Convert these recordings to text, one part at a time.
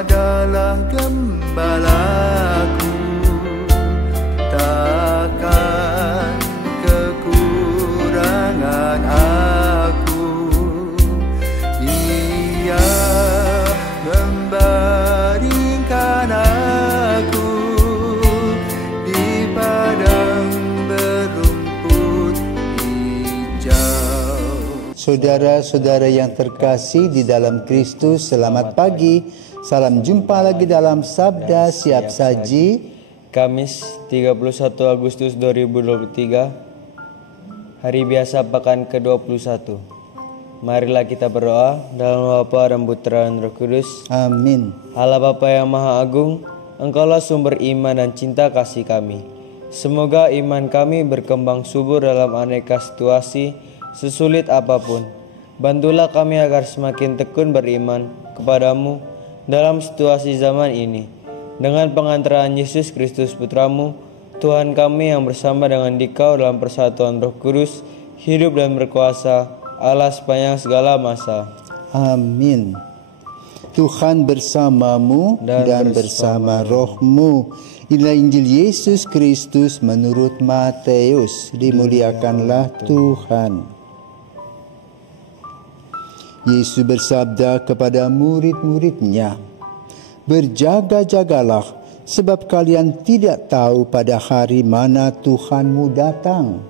adalah gembalaku, takkan kekurangan aku. Ia membaringkan aku di padang berumput hijau. Saudara-saudara yang terkasih di dalam Kristus, selamat pagi. Salam jumpa lagi dalam Sabda Siap Saji. Kamis 31 Agustus 2023, hari biasa pekan ke-21. Marilah kita berdoa dalam nama Bapa dan Putra dan Roh Kudus. Amin. Allah Bapa yang Maha Agung, Engkaulah sumber iman dan cinta kasih kami. Semoga iman kami berkembang subur dalam aneka situasi, sesulit apapun. Bantulah kami agar semakin tekun beriman kepadamu dalam situasi zaman ini. Dengan pengantaran Yesus Kristus Putramu, Tuhan kami yang bersama dengan Dikau dalam persatuan Roh Kudus, hidup dan berkuasa Allah sepanjang segala masa. Amin. Tuhan bersamamu dan bersama rohmu. Inilah Injil Yesus Kristus menurut Matius. Dimuliakanlah Tuhan. Yesus bersabda kepada murid-muridnya, "Berjaga-jagalah, sebab kalian tidak tahu pada hari mana Tuhanmu datang.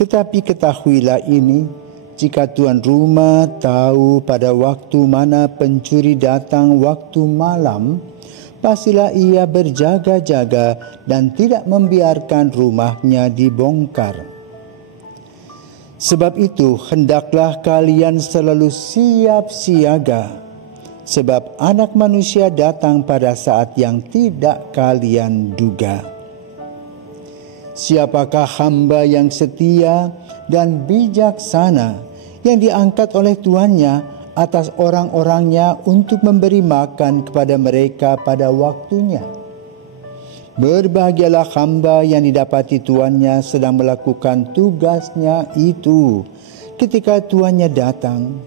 Tetapi ketahuilah ini, jika tuan rumah tahu pada waktu mana pencuri datang waktu malam, pastilah ia berjaga-jaga dan tidak membiarkan rumahnya dibongkar. Sebab itu, hendaklah kalian selalu siap siaga, sebab Anak Manusia datang pada saat yang tidak kalian duga. Siapakah hamba yang setia dan bijaksana yang diangkat oleh tuannya atas orang-orangnya untuk memberi makan kepada mereka pada waktunya? Berbahagialah hamba yang didapati tuannya sedang melakukan tugasnya itu ketika tuannya datang.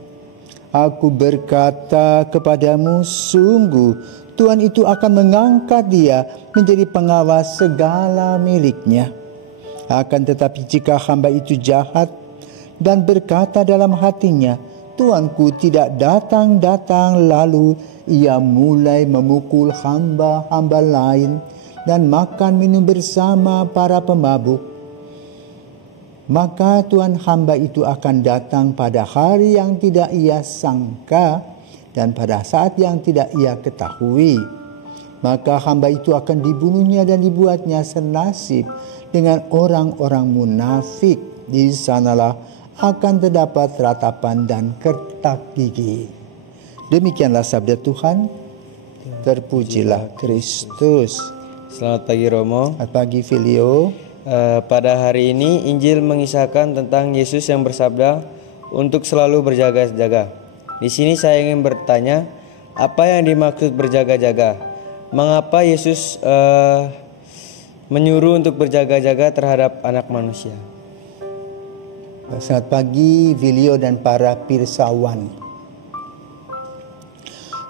Aku berkata kepadamu, sungguh Tuhan itu akan mengangkat dia menjadi pengawas segala miliknya. Akan tetapi jika hamba itu jahat dan berkata dalam hatinya, Tuanku tidak datang-datang, lalu ia mulai memukul hamba-hamba lain dan makan minum bersama para pemabuk, maka Tuhan hamba itu akan datang pada hari yang tidak ia sangka dan pada saat yang tidak ia ketahui. Maka hamba itu akan dibunuhnya dan dibuatnya senasib dengan orang-orang munafik. Di sanalah akan terdapat ratapan dan kertak gigi." Demikianlah sabda Tuhan. Terpujilah Kristus. Selamat pagi Romo. Selamat pagi Filio. Pada hari ini Injil mengisahkan tentang Yesus yang bersabda untuk selalu berjaga-jaga. Di sini saya ingin bertanya, apa yang dimaksud berjaga-jaga? Mengapa Yesus menyuruh untuk berjaga-jaga terhadap anak manusia? Selamat pagi Filio dan para pirsawan.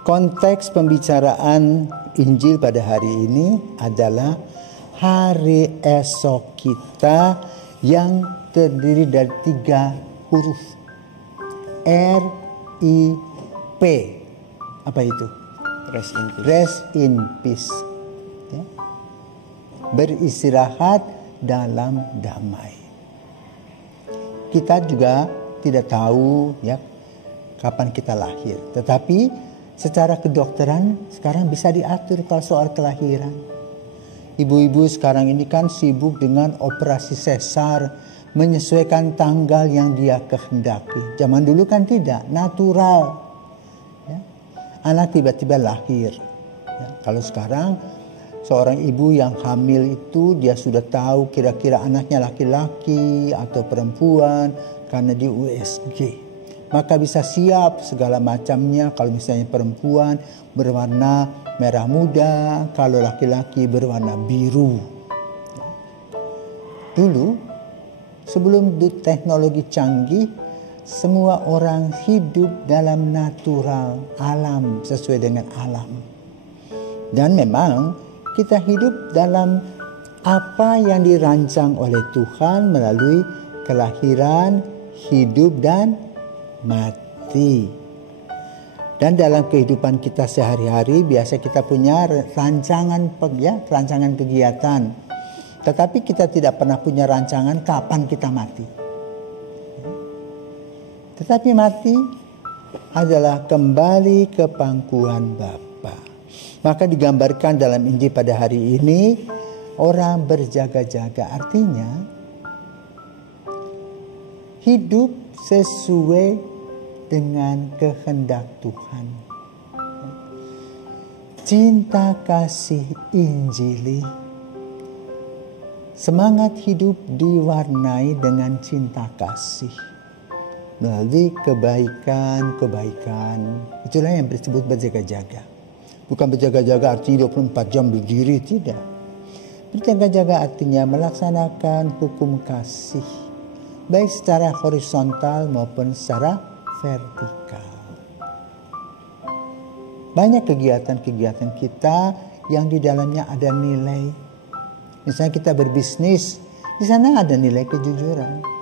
Konteks pembicaraan Injil pada hari ini adalah hari esok kita yang terdiri dari 3 huruf. R-I-P. Apa itu? Rest in peace. Rest in peace. Ya. Beristirahat dalam damai. Kita juga tidak tahu ya kapan kita lahir. Tetapi secara kedokteran sekarang bisa diatur kalau soal kelahiran. Ibu-ibu sekarang ini kan sibuk dengan operasi sesar, menyesuaikan tanggal yang dia kehendaki. Zaman dulu kan tidak, natural. Ya. Anak tiba-tiba lahir. Ya. Kalau sekarang seorang ibu yang hamil itu dia sudah tahu kira-kira anaknya laki-laki atau perempuan karena di USG. Maka bisa siap segala macamnya. Kalau misalnya perempuan berwarna merah muda, kalau laki-laki berwarna biru. Dulu sebelum teknologi canggih, semua orang hidup dalam natural, alam, sesuai dengan alam. Dan memang kita hidup dalam apa yang dirancang oleh Tuhan melalui kelahiran, hidup, dan mati. Dan dalam kehidupan kita sehari-hari biasa kita punya rancangan kegiatan. Tetapi kita tidak pernah punya rancangan kapan kita mati. Tetapi mati adalah kembali ke pangkuan Bapa. Maka digambarkan dalam Injil pada hari ini, orang berjaga-jaga, artinya hidup sesuai dengan kehendak Tuhan. Cinta kasih Injili. Semangat hidup diwarnai dengan cinta kasih. Melalui kebaikan. Itulah yang disebut berjaga-jaga. Bukan berjaga-jaga artinya 24 jam berdiri, tidak. Berjaga-jaga artinya melaksanakan hukum kasih. Baik secara horizontal maupun secara vertikal. Banyak kegiatan-kegiatan kita yang di dalamnya ada nilai. Misalnya kita berbisnis, di sana ada nilai kejujuran.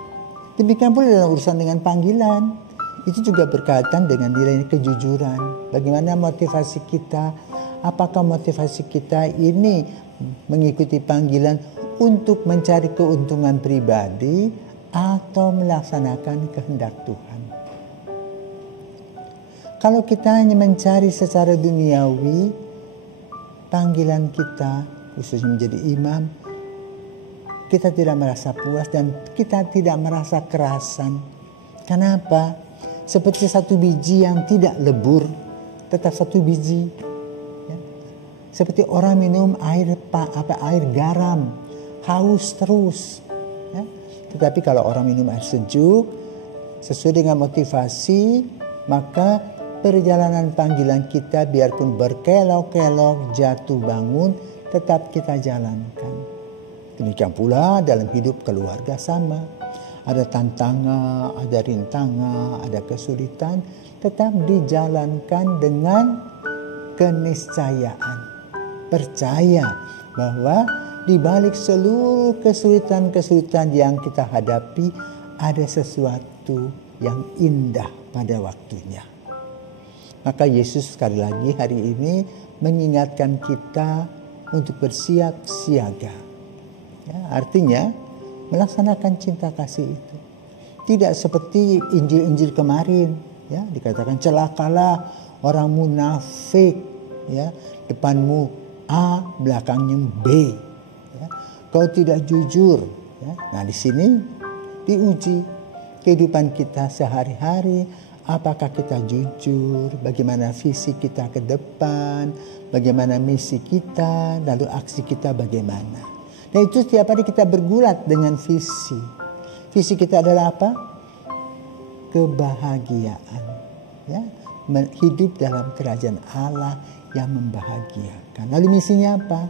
Demikian pula dalam urusan dengan panggilan, itu juga berkaitan dengan nilai kejujuran. Bagaimana motivasi kita? Apakah motivasi kita ini mengikuti panggilan untuk mencari keuntungan pribadi atau melaksanakan kehendak Tuhan? Kalau kita hanya mencari secara duniawi, panggilan kita khususnya menjadi imam, kita tidak merasa puas dan kita tidak merasa kerasan. Kenapa? Seperti satu biji yang tidak lebur, tetap satu biji. Ya. Seperti orang minum air garam, haus terus. Ya. Tetapi kalau orang minum air sejuk, sesuai dengan motivasi, maka perjalanan panggilan kita biarpun berkelok-kelok, jatuh bangun, tetap kita jalankan. Demikian pula dalam hidup keluarga sama. Ada tantangan, ada rintangan, ada kesulitan, tetap dijalankan dengan keniscayaan. Percaya bahwa di balik seluruh kesulitan-kesulitan yang kita hadapi, ada sesuatu yang indah pada waktunya. Maka Yesus sekali lagi hari ini mengingatkan kita untuk bersiap siaga. Ya, artinya melaksanakan cinta kasih itu. Tidak seperti Injil-Injil kemarin, ya, dikatakan celakalah orang munafik, ya, depanmu A, belakangnya B. Ya. Kau tidak jujur. Ya. Nah, di sini diuji kehidupan kita sehari-hari. Apakah kita jujur, bagaimana visi kita ke depan, bagaimana misi kita, lalu aksi kita bagaimana. Dan itu setiap hari kita bergulat dengan visi. Visi kita adalah apa? Kebahagiaan. Ya, hidup dalam kerajaan Allah yang membahagiakan. Lalu misinya apa?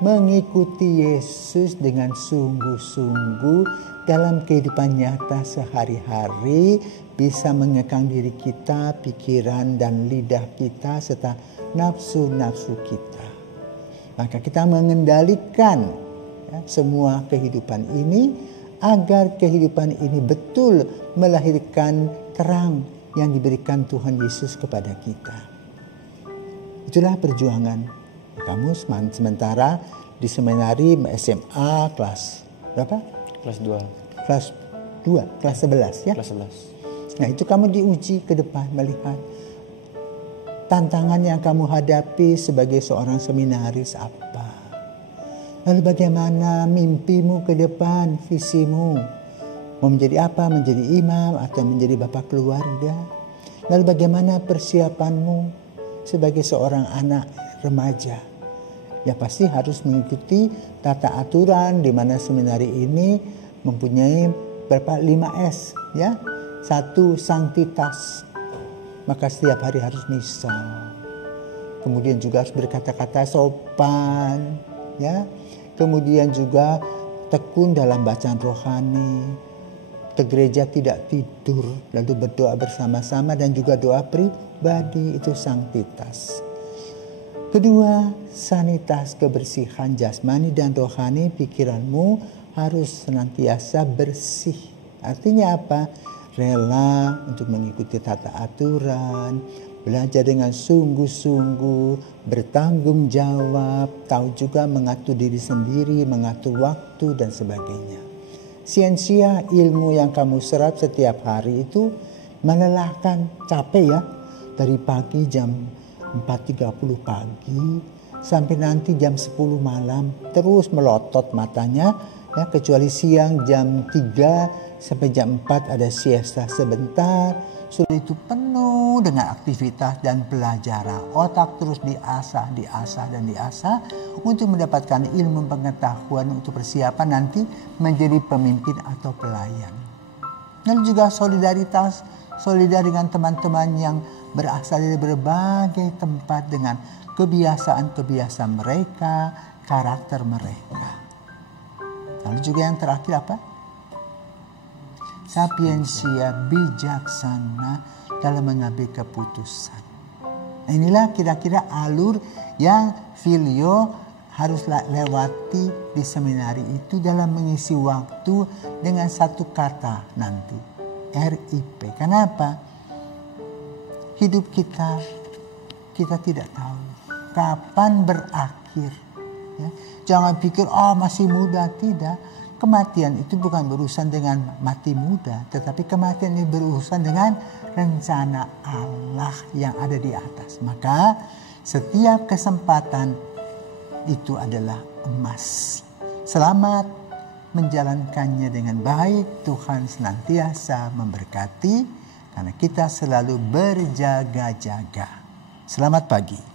Mengikuti Yesus dengan sungguh-sungguh dalam kehidupan nyata sehari-hari, bisa mengekang diri kita, pikiran dan lidah kita, serta nafsu-nafsu kita. Maka kita mengendalikan semua kehidupan ini, agar kehidupan ini betul melahirkan terang yang diberikan Tuhan Yesus kepada kita. Itulah perjuangan kamu sementara di seminari SMA kelas berapa? Kelas 2. Kelas 2, kelas 11 ya? Kelas 11. Nah, itu kamu diuji ke depan melihat tantangan yang kamu hadapi sebagai seorang seminaris apa. Lalu bagaimana mimpimu ke depan, visimu. Mau menjadi apa? Menjadi imam atau menjadi bapak keluarga. Lalu bagaimana persiapanmu sebagai seorang anak remaja. Ya pasti harus mengikuti tata aturan di mana seminari ini mempunyai berapa 5S ya. 1, sanktitas. Maka setiap hari harus misa. Kemudian juga harus berkata-kata sopan, ya. Kemudian juga tekun dalam bacaan rohani. ke gereja tidak tidur, lalu berdoa bersama-sama dan juga doa pribadi, itu sanktitas. Kedua, sanitas, kebersihan jasmani dan rohani. Pikiranmu harus senantiasa bersih. Artinya apa? Rela untuk mengikuti tata aturan, belajar dengan sungguh-sungguh, bertanggung jawab, tahu juga mengatur diri sendiri, mengatur waktu dan sebagainya. Sia-sia ilmu yang kamu serap setiap hari itu melelahkan, capek ya. Dari pagi jam 4.30 pagi sampai nanti jam 10 malam terus melotot matanya ya, kecuali siang jam 3 sampai jam 4 ada siesta sebentar. Sudah itu penuh dengan aktivitas dan pelajaran. Otak terus diasah untuk mendapatkan ilmu pengetahuan untuk persiapan nanti menjadi pemimpin atau pelayan. Dan juga solidaritas, solidar dengan teman-teman yang berasal dari berbagai tempat dengan kebiasaan-kebiasaan mereka, karakter mereka. Lalu juga yang terakhir apa? Sapiensia, bijaksana dalam mengambil keputusan. Nah, inilah kira-kira alur yang Filio harus lewati di seminari itu dalam mengisi waktu dengan satu kata nanti, RIP. Kenapa? Hidup kita tidak tahu kapan berakhir. Ya. Jangan pikir masih muda, tidak. Kematian itu bukan berurusan dengan mati muda, tetapi kematian ini berurusan dengan rencana Allah yang ada di atas. Maka setiap kesempatan itu adalah emas. Selamat menjalankannya dengan baik. Tuhan senantiasa memberkati karena kita selalu berjaga-jaga. Selamat pagi.